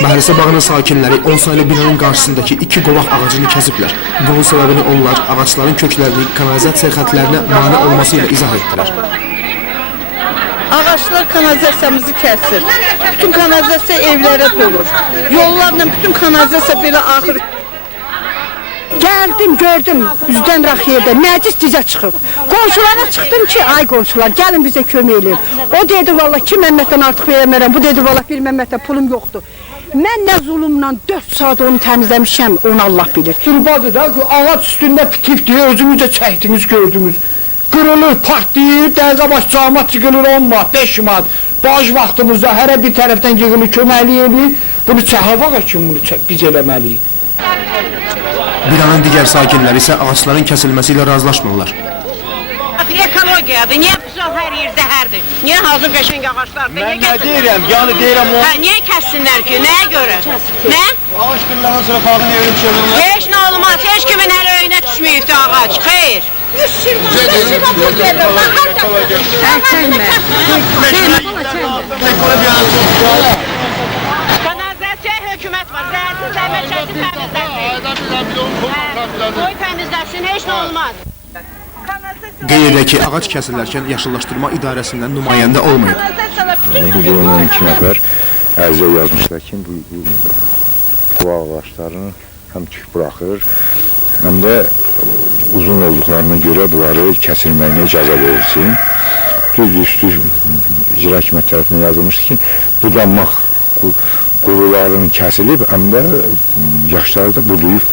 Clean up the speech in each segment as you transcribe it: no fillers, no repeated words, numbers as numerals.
Məhəlləsə bağının sakinləri 10 saylı binanın qarşısındakı 2 qovaq ağacını kəsiblər. Bunun səbəbini onlar ağacların köklərini kanalizasiya xətlərinə mane olması ilə izah etdilər. Ağaçlar kanalizasiyamızı kəsir. Bütün kanalizasiya evlərə dolur. Yollarla bütün kanalizasiya belə axır. Geldim gördüm üzdən rax yerdə məclis dizə çıxıb. Qonşulara çıxdım ki ay qonşular gəlin bizə kömək edin. O dedi vallahi 2 Məmməddən artıq vermərəm. Bu dedi vallahi 1 Məmməddən pulum yoxdur. Mən nə zulümlə 4 saat onu təmizləmişəm, onu Allah bilir. Sürbadı da ağac üstündə pitif diye özünüz də çəkdiniz gördünüz. Qırılır, partlayır, dənizə baş camat yığılır 10 manat, 5 manat. Bağış vaxtımızda hərə bir tərəfdən yığılır, köməkli eləyir. Bunu çəhabağa kim bunu biz eləməliyik. Binanın digər sakinləri isə ağacların kəsilməsi ilə razılaşmırlar. Ekologiyadır, niyə buzol hər yer zəhərdir? Niyə hazır qəşəng ağaçlardır? Mən nə deyirəm, yəni deyirəm o... Niyə kəssinlər ki, nəyə görə? Nə? Ağaç qırılandan sonra xalqın evini çölürlər. Heç nə olmaz, heç kimin hələ öyünə düşməyibdi ağac, xeyr. 100 şirma pul verirlər, Kanalizasiya hökumət var, zəhərsiz zəhmət təmizləsin. Qoy təmizləsin, heç nə olmaz. Qeyd edək ki, ağac kəsilərkən yaşıllaşdırma idarəsindən nümayəndə olmayıb. Bu qurumdan 2 nəfər ərizə yazmışlar ki, bu ağaçlarını həm tük buraxır, həm də uzun olduqlarına görə bunları kəsilməyinə icazə verilsin. Düz üstü icra hakimiyyəti tərəfindən yazılmışdı ki, budanmaq quruların kəsilib, həm də yaşları da budayıb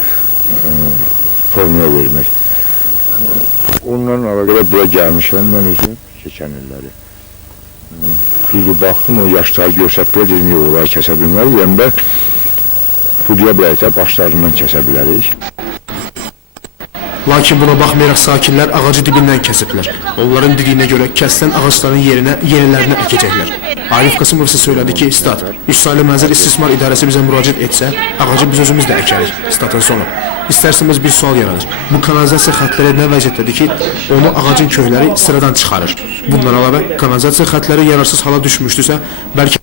formaya vermək. Onların əlaqədə bura gəlmişəm, mən özüm keçən illəri. Düzdür, baxdım, o yaşları görsətdilər, dedim, yox, onları kəsə bilmərik, yəni də budaya bilərik də, başlarından kəsə bilərik. Lakin buna baxmayaraq sakinlər ağacı dibindən kəsiblər. Onların dediyinə görə kəsilən ağacların yerinə yenilərini əkəcəklər. Arif Qasımov isə söylədi ki, stat, 3 saylı mənzil istismar idarəsi bizə müraciət etsə, ağacı biz özümüz də əkərik. Statın sonu. İstərsimiz bir sual yaradır. Bu kanalizasiya xətləri nə vəziyyətdədir ki, onu ağacın kökləri sıradan çıxarır. Bundan əlavə, kanalizasiya xətləri yararsız hala düşmüşdüsə, bəlkə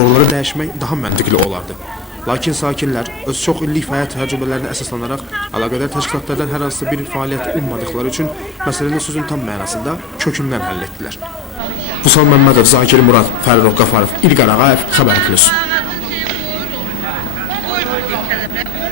oraları dəyişmək daha məntiqli olardı. Lakin sakinlər öz çox illik fəaliyyət təcrübələrinə əsaslanaraq əlaqədar təşkilatlardan hər hansı bir fəaliyyət ummadıqları üçün məsələni sözün tam mənasında kökündən həll etdilər. Vüsal Məmmədov, Zakir Murad, Fərruh Qafarov, İlqar Ağayev, Xəbər Plus.